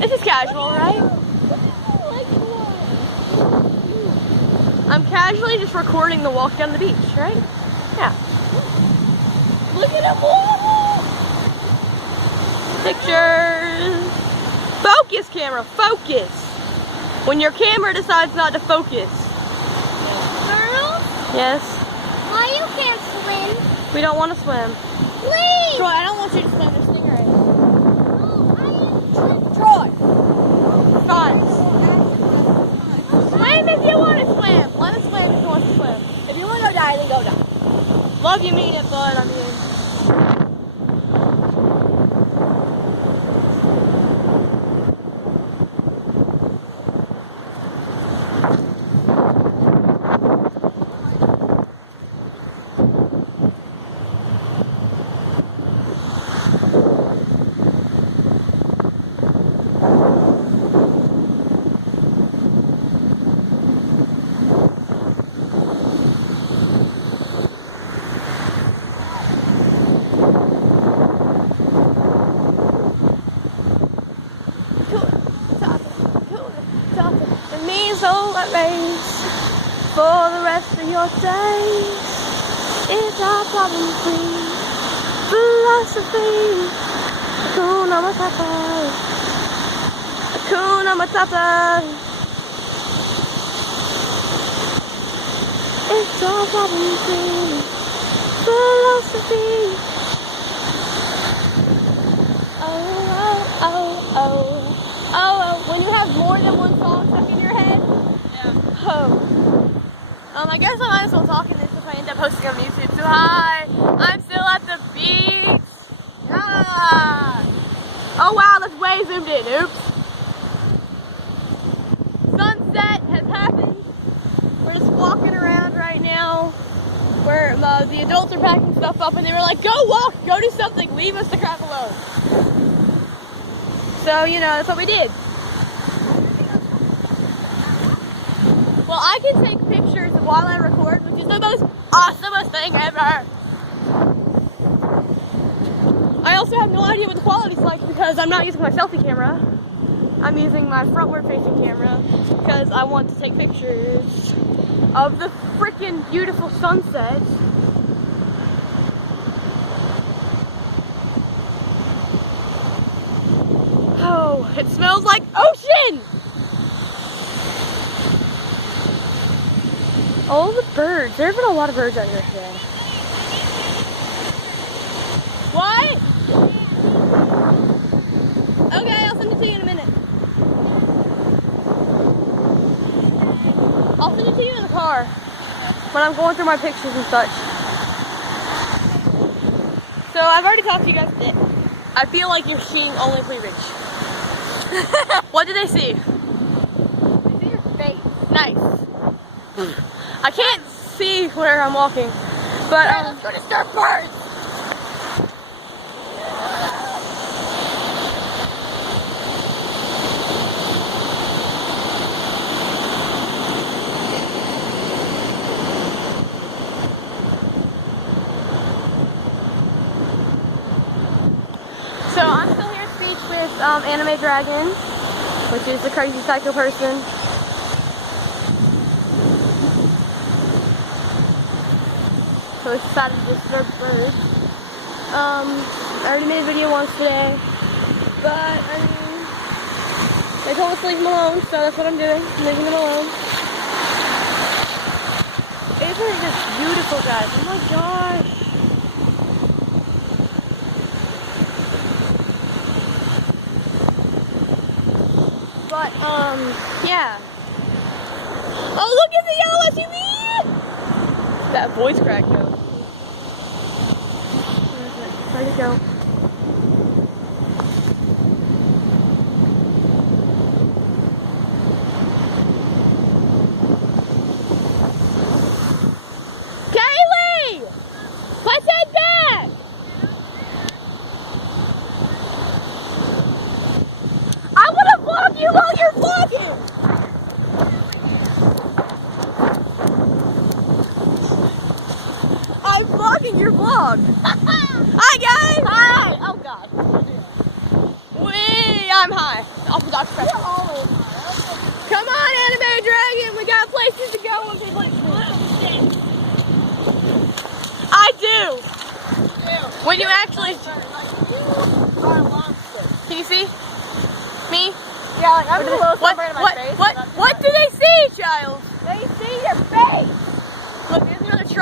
This is casual, right? I'm casually just recording the walk down the beach, right? Yeah. Look at the wall! Pictures. Focus, camera, focus. When your camera decides not to focus. Girls? Yes. Why you can't swim? We don't want to swim. Please! Troy, I don't want you to swim. There's stingrays. Troy! Fine. Swim if you want to swim. Let us swim if you want to swim. If you want to go die, then go die. Love you, mean it, but I mean. It means all that race for the rest of your days. It's our problem-free philosophy. Hakuna Matata. Hakuna Matata. It's our problem-free philosophy. Oh, when you have more than one song stuck in your head? Yeah. Oh. I guess I might as well talk in this if I end up posting on YouTube. So hi, I'm still at the beach. Yeah. Oh wow, that's way zoomed in. Oops. Sunset has happened. We're just walking around right now. Where the adults are packing stuff up and they were like, go walk, go do something, leave us the crap alone. So, you know, that's what we did. Well, I can take pictures while I record, which is the most awesomest thing ever. I also have no idea what the quality's like because I'm not using my selfie camera. I'm using my frontward facing camera because I want to take pictures of the freaking beautiful sunset. Oh, it smells like ocean! All the birds. There have been a lot of birds out here today. What? Okay, I'll send it to you in a minute. I'll send it to you in the car when I'm going through my pictures and such. So I've already talked to you guys today. I feel like you're seeing only cleavage. What did they see? They see your face. Nice. I can't see where I'm walking, but Let's go to start birds. So I'm still here at the beach with Anime Dragon, which is the crazy psycho person. So we decided to disturb birds. I already made a video once today, but I mean, they told us to leave them alone, so that's what I'm doing. I'm leaving them alone. Isn't it just beautiful, guys? Oh my gosh. But, yeah. Oh, look at the yellow SUV! That voice crack, though. Where'd it go? Kaylee! Let's head back! I want to vlog you while you're vlogging! I'm vlogging your vlog. Hi guys! Hi! Oh god. We I'm high. Off the Dr. Pepper. Come on, Anime Dragon. We got places to go. I do. When you actually... Can you see me? Yeah, like I'm a little sunburned in my face. What do they see, child? They see your face. Look, there's another